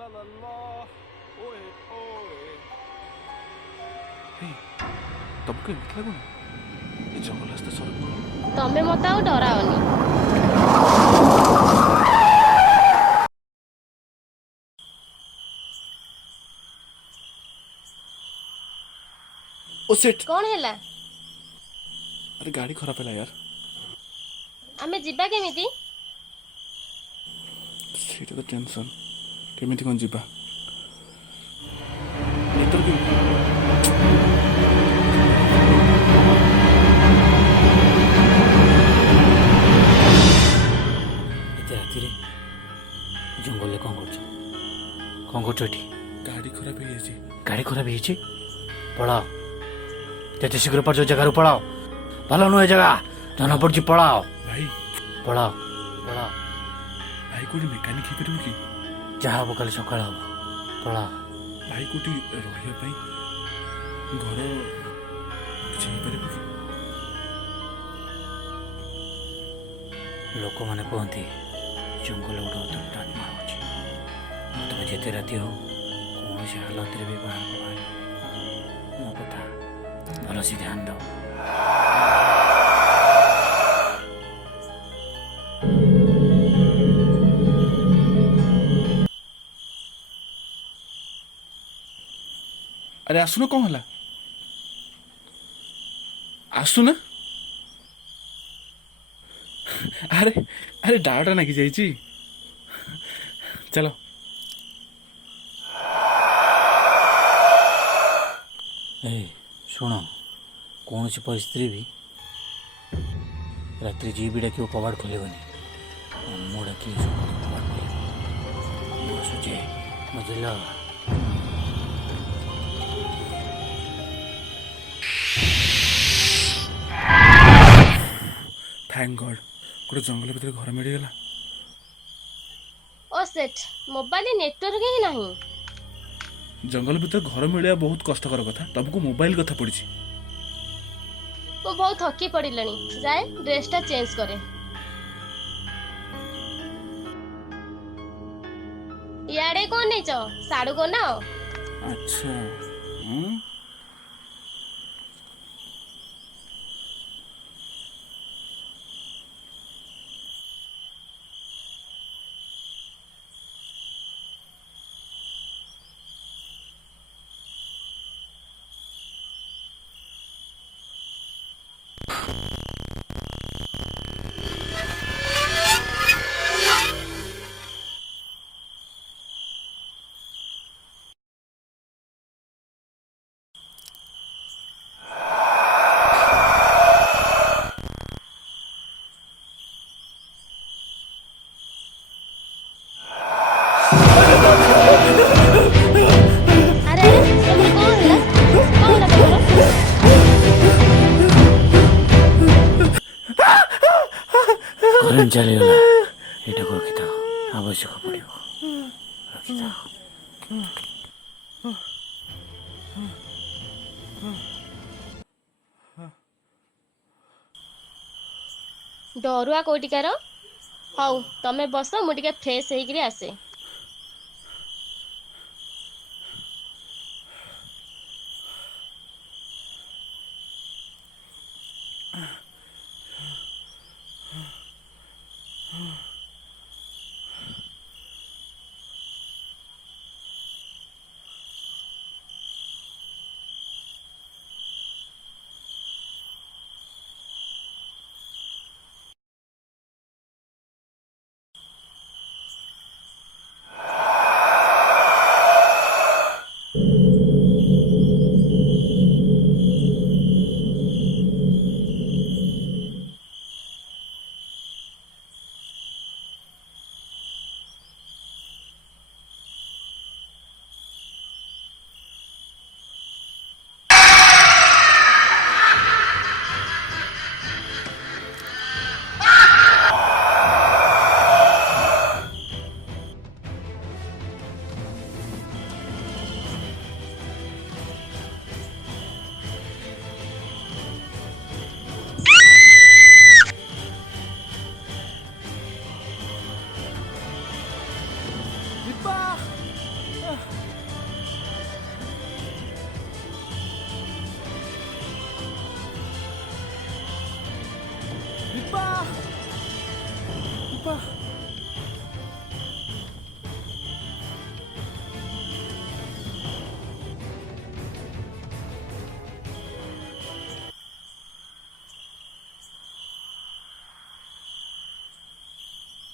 ला ला ला ओए ओए ତମକୁ ଏମିତି ଲାଗୁନି ଏ ଜଙ୍ଗଲ ରାସ୍ତା ସଡ଼କ ତମେ ମତେ ଆଉ ଡରାଅନି। ओ सेट କଣ ହେଲା? अरे गाड़ी खराब है यार ଆମେ ଯିବା କେମିତି? ସେଇଟା ତ ଟେନସନ୍ କେମିତି କ'ଣ ଯିବା ଏଥର କେମିତି ଏତେ ରାତିରେ ଜଙ୍ଗଲରେ କ'ଣ କରୁଛ? କ'ଣ କରୁଛ ଏଠି? ଗାଡ଼ି ଖରାପ ହେଇଯାଇଛି ଗାଡ଼ି ଖରାପ ହେଇଛି? ପଳାଅ, ଯେତେ ଶୀଘ୍ର ପାରୁଛ ଜାଗାରୁ ପଳାଅ। ଭଲ ନୁହେଁ ଜାଗା, ଜଣା ପଡ଼ୁଛି। ପଳାଅ ଭାଇ ପଳାଅ ପଳାଅ। ଭାଇ କୋଉଠି ମେକାନିକ୍ ହେଇପାରିବ କି? ଯାହା ହବ କାଲି ସକାଳ ହବ। ପଳାଅ। ଭାଇ କୋଉଠି ରହିବା ପାଇଁ ଘର କିଛି ହେଇପାରିବ କି? ଲୋକମାନେ କୁହନ୍ତି ଜଙ୍ଗଲ ଗୋଟେ ଅତୃପ୍ତ ଆତ୍ମା ହେଉଛି। ତମେ ଯେତେ ରାତି ହଉ କୌଣସି ହାଲତରେ ବି ବାହାରକୁ ବାହାରି ମୋ କଥା ଭଲସେ ଧ୍ୟାନ ଦବ। ଆରେ ଆସୁନ କ'ଣ ହେଲା ଆସୁନ ଆରେ ଆରେ ଡାଳଟା ନାଗି ଯାଇଛି ଚାଲ ଶୁଣ, କୌଣସି ପରିସ୍ଥିତିରେ ବି ରାତିରେ ଯିଏ ବି ଡାକିବ କବାଟ ଖୋଲିବନି। ମୁଁ ଡାକିଲେ ସକାଳୁ କବାଟ ଖୋଲିବ। ମୁଁ ଆସୁଛି, ବୁଝିଲ? ଥ୍ୟାଙ୍କ ଗଡ୍ ଗୋଟେ ଜଙ୍ଗଲ ଭିତରେ ଘର ମିଳିଗଲା। ଓ ସେଟ୍, ମୋବାଇଲ ନେଟୱାର୍କ ହିଁ ନାହିଁ। ଜଙ୍ଗଲ ଭିତରେ ଘର ମିଳିବା ବହୁତ କଷ୍ଟକର କଥା, ତମକୁ ମୋବାଇଲ କଥା ପଡ଼ିଛି। ମୁଁ ବହୁତ ଥକି ପଡ଼ିଲିଣି, ଯାଏ ଡ୍ରେସଟା ଚେଞ୍ଜ କରେ। ଇଆଡ଼େ କ'ଣ ନେଇଛ? ସାଡ଼ୁ ବନାଅ। ଆଚ୍ଛା ଆରେ ଆରେ ତମର କ'ଣ ହେଲା? କ'ଣ ହେଲା ତମର? କରେଣ୍ଟ ଚାଲିଗଲା। ଏଇଟାକୁ ରଖିଥାଅ, ଆବଶ୍ୟକ ପଡ଼ିବ। ରଖିଥାଅ। ଡରୁଆ କୋଉଠିକାର? ହଉ ତମେ ବସ, ମୁଁ ଟିକେ ଫ୍ରେଶ ହେଇକିରି ଆସେ।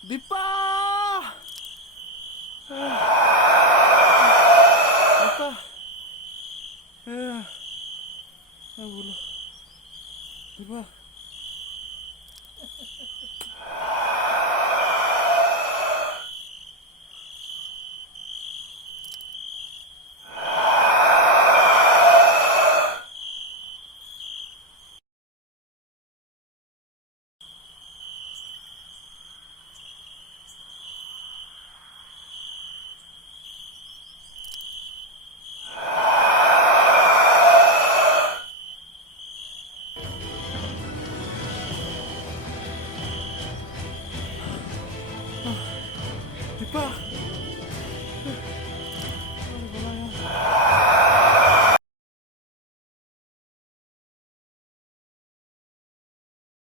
ଦୀପା ଦୀପା ଦୀପା बोलो दीपा दीपा